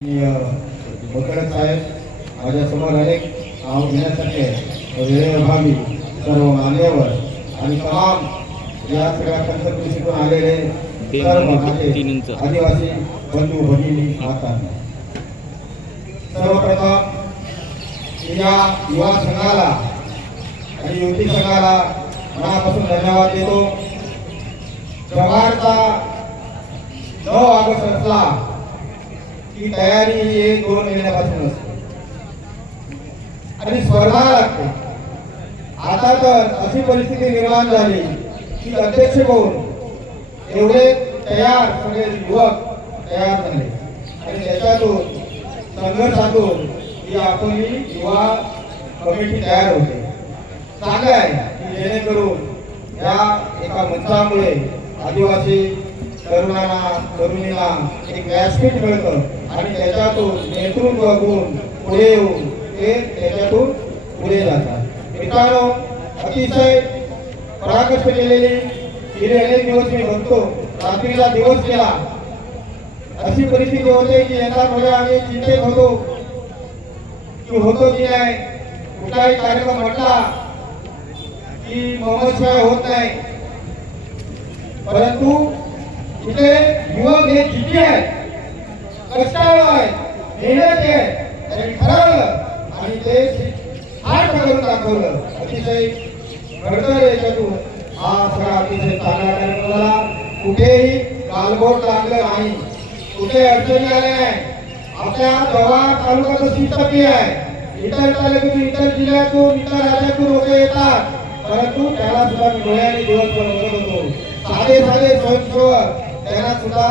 बकरत साहेब माझ्यासमोर अनेक नाव घेण्यासाठी वेळेअभावी सर्व मान्यवर आणि तमाम या सगळ्या पंचकृषी आलेले सर्व माझे आदिवासी बंधू भगिनी माता सर्वप्रथम या युवा संघाला आणि युवती संघाला मनापासून धन्यवाद देतो. जव्हारचा नऊ ऑगस्ट असला की तयारी म्हणजे एक दोन महिन्यापासून असते. आणि स्पर्धा लागते. आता तर अशी परिस्थिती निर्माण झाली की अध्यक्ष कोण? एवढे तयार सगळे युवक तयार झाले. आणि त्याच्यातून संघर्षातून ही आपण ही युवा कमिटी तयार होते. चांगलं आहे की जेणेकरून या एका मंचामुळे आदिवासी तरुणांना तरुणीला एक व्यासपीठ मिळतं आणि त्याच्यातून नेतृत्व गुण पुढे येऊन ते त्याच्यातून पुढे जातात. मित्रांनो अतिशय पराकष्ट केलेले गेले अनेक दिवस मी बघतो. रात्रीला दिवस केला अशी परिस्थिती होते की यंदा थोड्या म्हणजे आम्ही चिंतेत होतो. की होतो की नाही? कुठलाही कार्यक्रम म्हटला की मोहम्मद शिवाय होत नाही. परंतु इथे युवक हे जिद्दी आहेत कष्टाळू आहेत मेहनत आहे त्यांनी ठरवलं आणि ते हात करून दाखवलं. अतिशय घडतं याच्यातून. हा सगळा अतिशय चांगला कार्यक्रम झाला. कुठेही कालबोट लागलं नाही. कुठे अडचणी आल्या नाही. आपल्या जव्हार तालुक्याचं तशी आहे इतर तालुक्यातून इतर जिल्ह्यातून इतर राज्यातून लोक येतात. परंतु त्याला सुद्धा डोळ्याने दिवस बनवत होतो. साधे साधे स्वयंसेवक त्यांना सुद्धा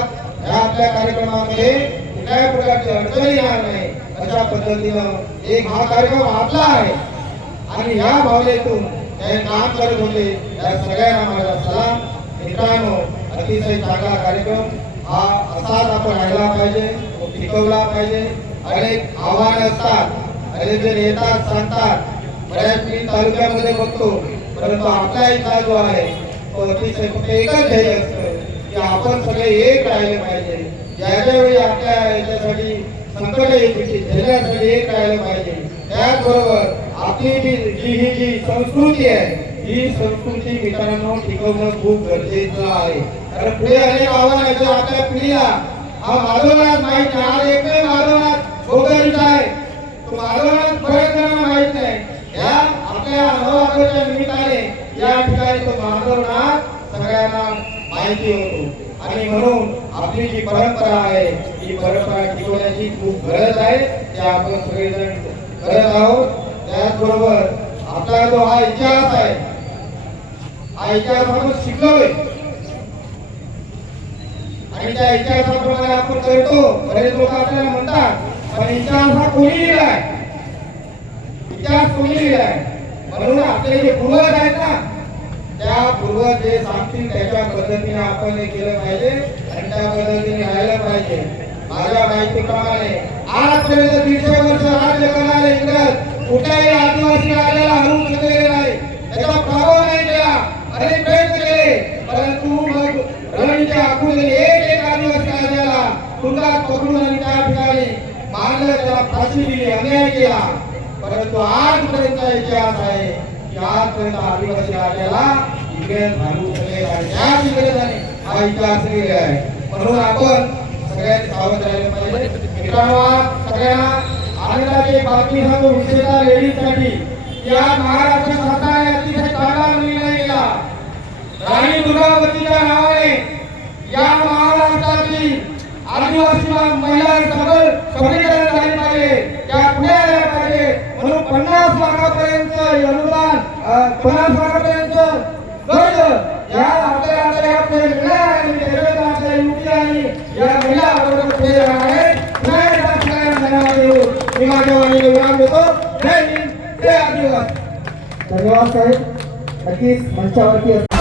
या आपल्या कार्यक्रमामध्ये कुठल्याही प्रकारची अडचण येणार नाही. अशा पद्धतीनं एक हा कार्यक्रम आपला आहे. आणि या भावनेतून ते काम करत होते. या सगळ्यांना माझा सलाम. मित्रांनो अतिशय चांगला कार्यक्रम. हा असाच आपण राहिला पाहिजे तो टिकवला पाहिजे. अनेक आव्हान असतात. अनेक जण येतात सांगतात. बऱ्याच मी तालुक्यामध्ये बघतो. परंतु आपला इथला जो आहे. तो अतिशय फक्त एकच ध्येय असतो. आपण सगळे एक राहिले पाहिजे. ज्या वेळी आपल्या याच्यासाठी संकट येते त्याच्यासाठी एक राहिलं पाहिजे. त्याचबरोबर आपली जी जी ही जी संस्कृती आहे ही संस्कृती मित्रांनो टिकवणं खूप गरजेचं आहे. कारण पुढे अनेक आव्हान येतो आपल्या पिढीला हा माधवनाथ माहीत नाही आज एकही माधवनाथ गोगरीचा आहे तो माधवनाथ बऱ्याच जणांना माहीत नाही या आपल्या नवरात्राच्या निमित्ताने या ठिकाणी तो माधवनाथ सगळ्यांना माहिती होतो आणि म्हणून आपली जी परंपरा आहे ही परंपरा टिकवण्याची खूप गरज आहे. ते आपण सगळेजण करत आहोत. त्याचबरोबर आपला जो हा इतिहास आहे हा इतिहास आपण शिकलोय. आणि त्या इतिहासाप्रमाणे आपण करतो. बरेच लोक आपल्याला म्हणतात पण इतिहास हा कोणी लिहिलाय? इतिहास कोणी लिहिलाय? म्हणून आपले जे पूर्वज आहेत ना पूर्वज जे सांगतील त्याच्या पद्धतीने आपण हे केलं पाहिजे आणि त्या पद्धतीने राहिलं पाहिजे. माझ्या माहितीप्रमाणे आजपर्यंत दीडशे वर्ष राज्य करणारे इंग्रज कुठल्याही आदिवासी राज्याला हरवून शकलेले नाही. त्याचा प्रभाव नाही केला. अनेक प्रयत्न केले. परंतु मग रणनीती आखून एक एक आदिवासी राजाला तुरुंगात पकडून आणि त्या ठिकाणी मारलं त्याला फाशी दिली अन्याय केला. परंतु आजपर्यंत इतिहास आहे की आजपर्यंत आदिवासी राजाला इंग्रज घालू शकले हा आहे. म्हणून आपण सगळ्यांनी सावध राहिलं पाहिजे. मित्रांनो सगळ्यांना आनंदाची बातमी विशेषतः लेडीजसाठी. महाराष्ट्र सरकारने अतिशय चांगला निर्णय केला राणी दुर्गावतीच्या नावाने या महाराष्ट्राची आदिवासी महिला सबळ सबलीकरण पाहिजे. त्या पुढे आल्या पाहिजे. म्हणून पन्नास लाखापर्यंत अनुदान पन्नास लाखापर्यंत कर्ज या आपल्या आता या पुढे मिळणार आहे आणि त्याच्यात आपल्या युवती आणि या महिला बरोबर पुढे राहणार आहे पुन्हा एकदा सगळ्यांना धन्यवाद देऊ मी माझ्या वाणीने विराम देतो जय हिंद जय आदिवासी धन्यवाद साहेब नक्कीच मंचावरती